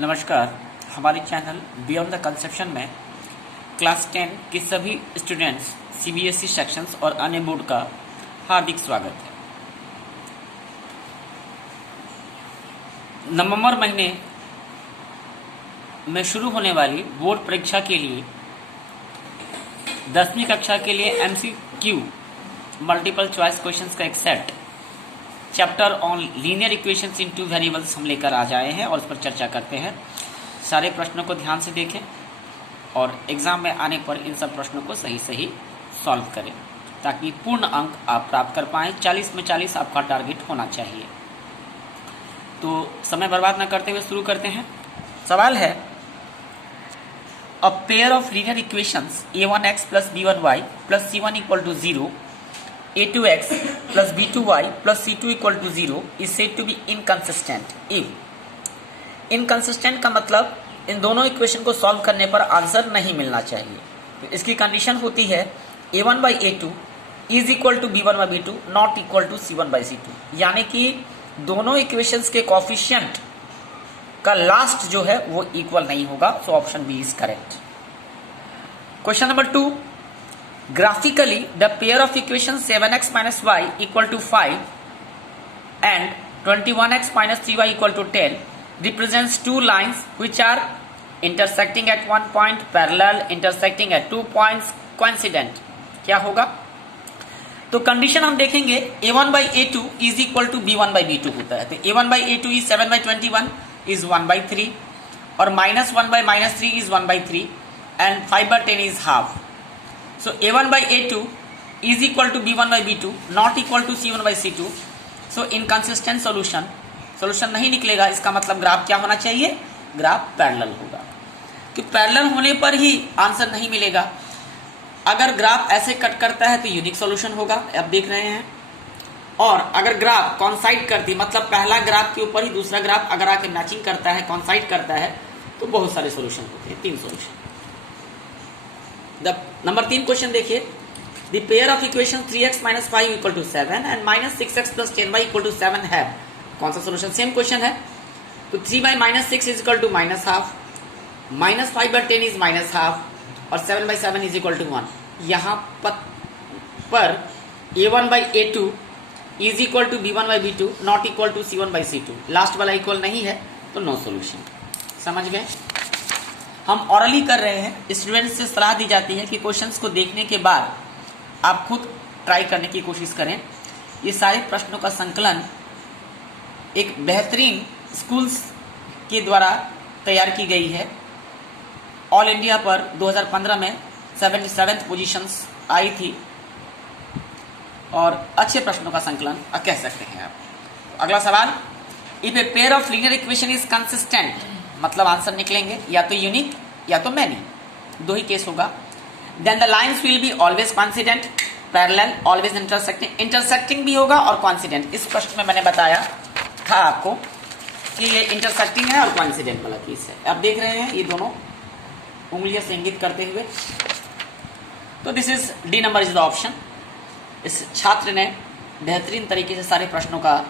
नमस्कार। हमारे channel beyond the conception में क्लास 10 के सभी स्टूडेंट्स सीबीएसई सेक्शंस और अन्य बोर्ड का हार्दिक स्वागत है। नवंबर महीने में शुरू होने वाली बोर्ड परीक्षा के लिए 10वीं कक्षा के लिए एमसीक्यू मल्टीपल चॉइस क्वेश्चंस का एक set chapter on linear equations in two variables हम लेकर आ जाए हैं और उस पर चर्चा करते हैं। सारे प्रश्नों को ध्यान से देखें और एग्जाम में आने पर इन सब प्रश्नों को सही सही सॉल्व करें ताकि पूर्ण अंक आप प्राप्त कर पाएँ। 40 में 40 आपका टारगेट होना चाहिए। तो समय बर्बाद न करते हुए शुरू करते हैं। सवाल है, a pair of linear equations a1x plus b1y plus c1 equal to 0, a2x plus b2y plus c2 equal to 0 is said to be inconsistent if inconsistent का मतलब इन दोनों इक्वेशन को सॉल्व करने पर आंसर नहीं मिलना चाहिए। तो इसकी कंडीशन होती है a1 by a2 is equal to b1 by b2 not equal to c1 by c2, यानी कि दोनों इक्वेशंस के कोफिशिएंट का लास्ट जो है वो इक्वल नहीं होगा। So option B is correct. Question number 2, graphically the pair of equations 7x minus y equal to 5 and 21x minus 3y equal to 10 represents two lines which are intersecting at one point, parallel, intersecting at 2 points, coincident। क्या होगा? तो condition हम देखेंगे a1 by a2 is equal to b1 by b2 होता है। तो a1 by a2 is 7 by 21 is 1 by 3 और minus 1 by minus 3 is 1 by 3 and 5 by 10 is half। So a1 by a2 is equal to b1 by b2 not equal to c1 by c2। So inconsistent solution, solution नहीं निकलेगा। इसका मतलब graph क्या होना चाहिए? Graph parallel होगा, कि parallel होने पर ही आंसर नहीं मिलेगा। अगर ग्राफ ऐसे कट करता है तो यूनिक सॉल्यूशन होगा, अब देख रहे हैं। और अगर ग्राफ कॉन्साइड करती, मतलब पहला ग्राफ के ऊपर ही दूसरा ग्राफ अगर आके मैचिंग करता है, कॉन्साइड करता है, तो बहुत सारे सॉल्यूशन होते हैं, 3 सॉल्यूशन। नंबर 3 क्वेश्चन देखिए, the pair of equation 3x minus 5 equal to 7 and minus 6x plus 10y equal to 7 है। कौन सा सोल्यूशन? सेम क्वेश्चन है। तो 3 by minus 6 is equal to minus half, minus 5 by 10 is minus half और 7 by 7 is equal to 1। यहाँ पर a1 by a2 is equal to b1 by b2 not equal to c1 by c2। Last वाला इक्वल नहीं है तो no solution. समझ गए? हम ऑरली कर रहे हैं। स्टूडेंट्स से सलाह दी जाती है कि क्वेश्चंस को देखने के बाद आप खुद ट्राई करने की कोशिश करें। ये सारे प्रश्नों का संकलन एक बेहतरीन स्कूल्स के द्वारा तैयार की गई है। ऑल इंडिया पर 2015 में 77th पोजीशंस आई थी और अच्छे प्रश्नों का संकलन कह सकते हैं आप। अगला सवाल, if a pair of linear equation is consistent, मतलब आंसर निकलेंगे या तो यूनिक या तो मैनी, दो ही केस होगा। Then the lines will be always coincident, parallel, always intersecting. Intersecting भी होगा और कॉन्सिडेंट। इस प्रश्न में मैंने बताया था आपको कि ये इंटरसेक्टिंग है और कॉन्सिडेंट वाला केस है। अब देख रहे हैं ये दोनों उंगलियां से इंगित करते हुए। तो this is D number is the option. इस छात्र ने बेहतरीन तरीके से सारे प्रश्नों का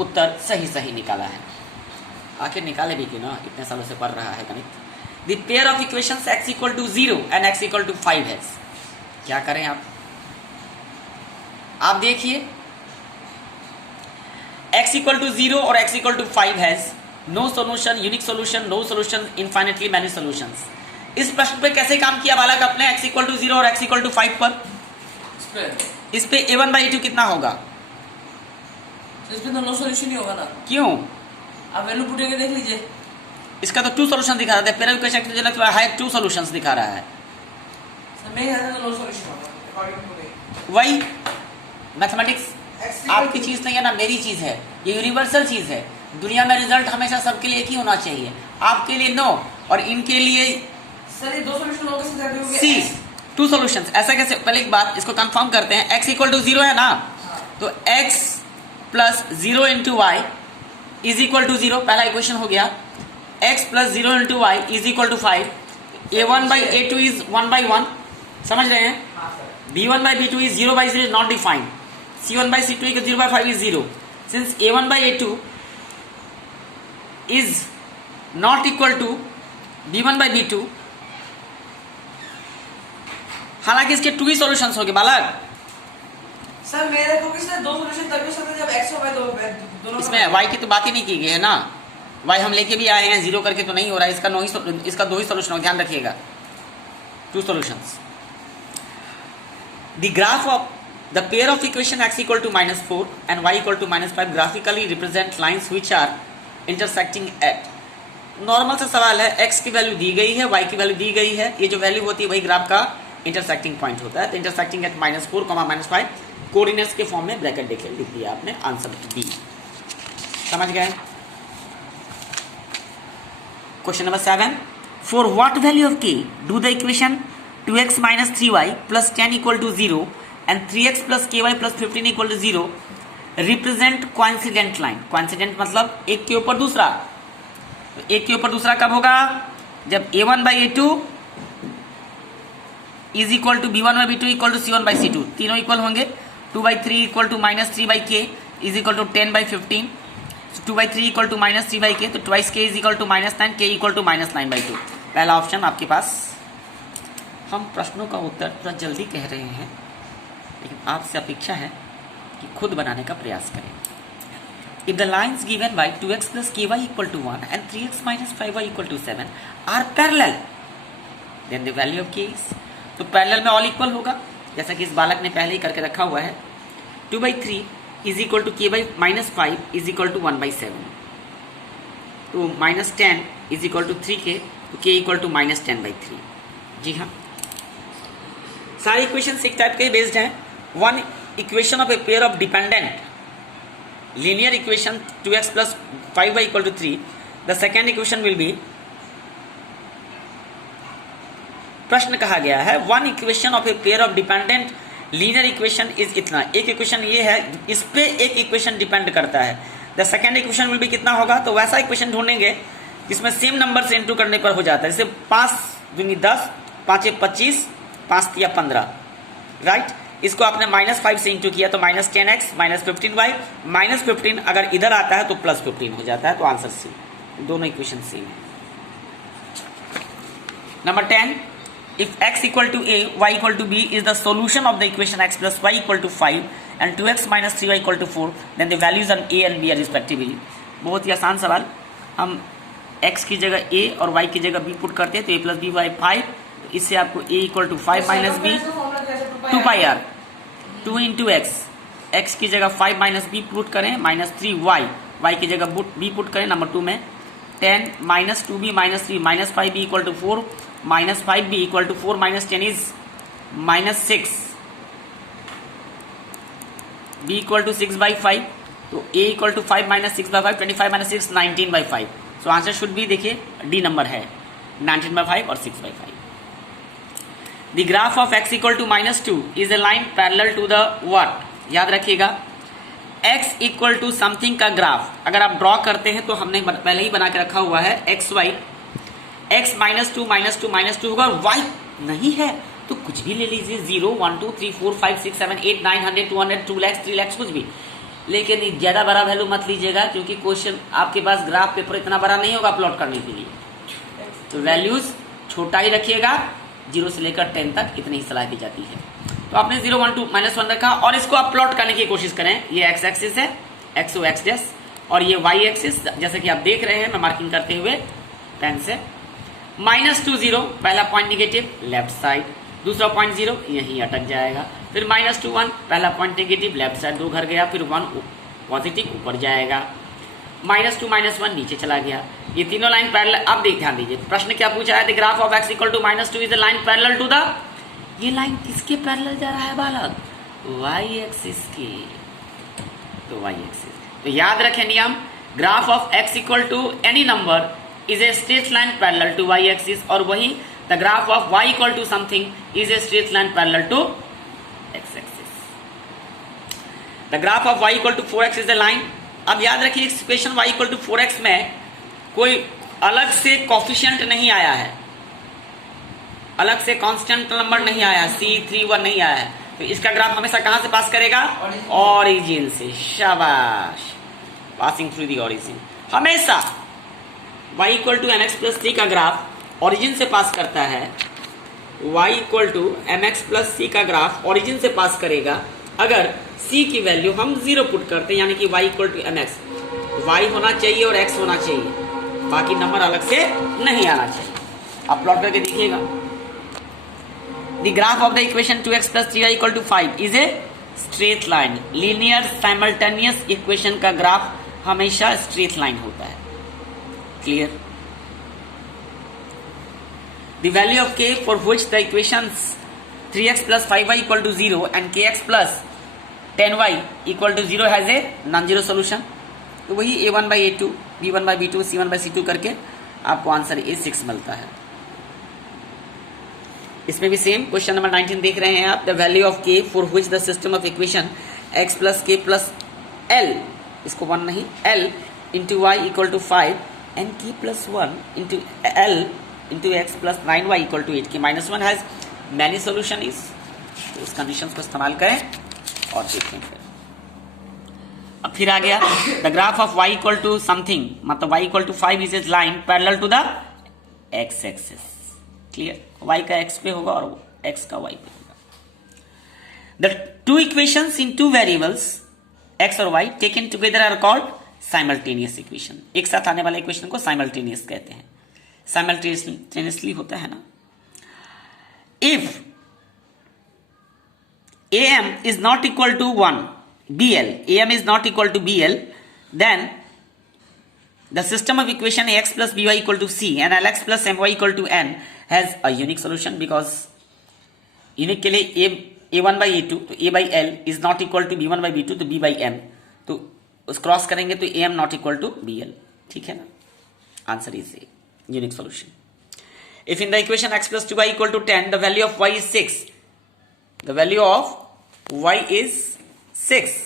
उत्तर सही निकाला है। आखिर निकाले भी क्यों ना, इतने सालों से पढ़ रहा है गणित। The pair of equations x equal to 0 and x equal to 5 है। क्या करें आप देखिए, x इक्वल टू 0 और x इक्वल टू 5 है। No solution, unique solution, no solution, infinitely many solutions. इस प्रश्न पे कैसे काम किया बालक आपने? x इक्वल टू 0 और x इक्वल टू 5 पर इस पे a1 बाई a2 कितना होगा? इसमें तो नो सोल्यूशन ही होगा ना। क्यों? आप वैल्यू पुट करके देख लीजिए। इसका तो 2 सोल्यूशन दिखा रहा है। पेयर ऑफ इक्वेशन है 2 सॉल्यूशंस दिखा रहा है। नो सोल्यूशन होगा। वही मैथमेटिक्स आपकी चीज नहीं है ना, मेरी चीज है। ये यूनिवर्सल चीज है। दुनिया में रिजल्ट हमेशा सबके लिए एक ही होना चाहिए। आपके लिए नो और इनके लिए सर ये 2 सोल्यूशन होगा। सी 2 सॉल्यूशंस। ऐसा कैसे? पहले एक बात इसको कंफर्म करते हैं। x इक्वल टू 0 है ना, तो x plus 0 into y is equal to 0, पहला इक्वेशन हो गया। x plus 0 into y is equal to 5। a1 by a2 is 1 by 1। समझ रहे हैं? b1 by b2 is 0 by 0 is not defined. c1 by c2 equals 0 by 5 is 0. Since a1 by a2 is not equal to b1 by b2। हालांकि इसके 2 ही solutions होंगे बालक। Sir मेरे को किसने दो सॉल्यूशन तभी हो सकते हैं जब x और y दोनों इसमें y की तो बात ही नहीं की गई है ना, y हम लेके भी आए हैं, 0 करके तो नहीं हो रहा है। इसका 2 ही सॉल्यूशन हो, ध्यान रखिएगा, 2 solutions. The graph of the pair of equation x equal to -4 and y equal to -5 graphically represent lines which are intersecting at. Normal सा सवाल है, x की वैल्यू दी गई है, y की वैल्यू दी गई है, ये जो वैल्यू होती है वही ग्राफ का इंटरसेक्टिंग पॉइंट होता है। तो इंटरसेक्टिंग एट -4, -5 कोऑर्डिनेट्स के फॉर्म में ब्रैकेट देखे लिख दिया आपने, आंसर डी। समझ गए? Question number 7, for what value of k do the equation 2x minus 3y plus 10 equal to 0 and 3x plus ky plus 15 equal to 0 represent coincident line। coincident मतलब एक के ऊपर दूसरा। तो एक के ऊपर दूसरा कब होगा? जब a1 by a2 is equal to b1 by b2 equal to c1 by c2, तीनों इक्वल होंगे। 2 by 3 equal to -3 by k is equal to 10 by 15, 2 by 3 equal to -3 by k, तो twice k is equal to -9, k equal to -9 by 2। पहला option आपके पास। हम प्रश्नों का उत्तर थोड़ा जल्दी कह रहे हैं, लेकिन आपसे अपेक्षा है कि खुद बनाने का प्रयास करें। If the lines given by 2x plus ky equal to 1 and 3x minus 5y equal to 7 are parallel, then the value of k is। तो पैरेलल में ऑल इक्वल होगा, जैसा कि इस बालक ने पहले ही करके रखा हुआ है। 2 by 3 is equal to k by -5 is equal to 1 by 7, तो -10 is equal to 3k, तो k equal to -10 by 3। जी हाँ, सारे इक्वेशन एक टाइप के बेस्ड हैं। One equation of A pair of dependent linear equation 2x plus 5y equal to 3, the second equation will be, प्रश्न कहा गया है one equation of A pair of dependent linear equation is इतना। एक equation ये है, इस पे एक इक्वेशन डिपेंड करता है, the second equation will be कितना होगा? तो वैसा इक्वेशन ढूंढेंगे जिसमें सेम नंबर से इंटू करने पर हो जाता है। जैसे 5 दूनी 10, 5 25, 5 या 15, राइट। इसको आपने -5 से इंटू किया तो -10x -15y, -15 अगर इधर आता है तो +15 हो जाता है, तो आंसर सी, दोनों इक्वेशन सेम है। Number 10, if x equal to a y equal to b is the solution of the equation x plus y equal to 5 and 2x minus 3y equal to 4, then the values on a and b are respectively। बहुत ही आसान सवाल। हम x की जगह a और y की जगह b put करते हैं तो a plus b by 5, इससे आपको a equal to 5 minus b 2 pi r, 2 into x की जगह 5 minus b पुट करें -3y, y की जगह b पुट करें नंबर 2 में 10 minus 2b minus 3 minus 5b equal to 4 minus 5b equal to 4 minus 10 is -6, b equal to 6 by 5, तो a equal to 5 minus 6 by 5, 25 minus 6 19 by 5, so answer should भी देखिए D number है 19 by 5 और 6 by 5। The graph of x equal to -2 is a line parallel to the what? याद रखिएगा, x equal to something का graph अगर आप draw करते हैं तो हमने पहले ही बना के रखा हुआ है x y, x -2 -2 -2 होगा, y नहीं है तो कुछ भी ले लीजिए, 0 1 2 3 4 5 6 7 8 9 100 200 2 lakhs 3 lakhs कुछ भी, लेकिन ज्यादा बड़ा वैल्यू मत लीजिएगा क्योंकि क्वेश्चन आपके पास ग्राफ पेपर इतना बड़ा नहीं होगा प्लॉट करने के लिए, तो वैल्यूज छोटा ही रखिएगा, 0 से लेकर 10 तक इतनी ही सलाह दी जाती है। तो आपने 0 1 2 -1 रखा और इसको आप प्लॉट करने की कोशिश करें। ये x एक्सिस है, x o x डैश, और ये y एक्सिस जैसे कि आप देख रहे हैं मैं मार्किंग करते हुए पेन से, -2 0 पहला पॉइंट निगेटिव लेफ्ट साइड, दूसरा पॉइंट 0 यहीं अटक जाएगा, फिर -2 1 पहला पॉइंट नेगेटिव लेफ्ट साइड 2 घर गया, फिर 1 पॉजिटिव ऊपर जाएगा, -2 -1 नीचे चला गया। ये तीनों लाइन पैरेलल। अब ध्यान दीजिए प्रश्न क्या पूछा है, the graph of x equal to -2 is the line parallel to the, ये लाइन किसके पैरेलल जा रहा है बालक? y एक्सिस के, तो y एक्सिस। तो याद रखें नियम, graph of x equal to any number is a straight line parallel to y axis, और वही the graph of y equal to something is a straight line parallel to x axis. The graph of y equal to 4x is the line. अब याद रखिए equation y equal to 4x में कोई अलग से coefficient नहीं आया है, अलग से कांस्टेंट नंबर नहीं आया, C31 नहीं आया है, तो इसका ग्राफ हमेशा कहां से पास करेगा? ओरिजिन से। शाबाश, पासिंग थ्रू द ओरिजिन हमेशा। y equal to M X plus C का ग्राफ ओरिजिन से पास करता है, y equal to M X plus C का ग्राफ ओरिजिन से पास करेगा अगर c की वैल्यू हम 0 पुट करते हैं, यानी कि y equal to M x, y होना चाहिए और x होना चाहिए, बाकी नंबर अलग से नहीं आना चाहिए। आप प्लॉट करके देखिएगा। The graph of the equation 2x plus 3y equal to 5 is a straight line. Linear simultaneous equation का ग्राफ हमेशा स्ट्रेट लाइन होता है। Clear? The value of k for which the equations 3x plus 5y equal to 0 and kx plus 10y equal to 0 has a non-zero solution। तो वही a1 by a2, b1 by b2, c1 by c2 करके आपको answer a6 मिलता है। इसमें भी same question number 19 देख रहे हैं आप। The value of k for which the system of equation x plus k plus l, इसको 1 नहीं, l into y equal to 5 and k plus 1 into l into x plus 9y equal to 8 की -1 has many solution is. तो उस condition को इस्तेमाल करें और देखें। अब फिर आ गया the graph of y equal to something, मतलब y equal to 5 is a line parallel to the x axis. Clear? y का x पे होगा और x का y पे होगा। The two equations in two variables x और y taken together are called simultaneous equation. एक साथ आने वाले इक्वेशन को साइमल्टेनियस कहते हैं। साइमल्टेनियसली होता है ना। If am is not equal to 1 bl, am is not equal to bl, then the system of equation ax plus by equal to c and lx plus my equal to n has a unique solution, because unique के लिए a1 by a2 तो a by l is not equal to b1 by b2 तो b by m, तो उस cross करेंगे तो am not equal to bl। ठीक है ना? Answer is a unique solution। If in the equation x plus 2y equal to 10, the value of y is 6. The value of y is 6.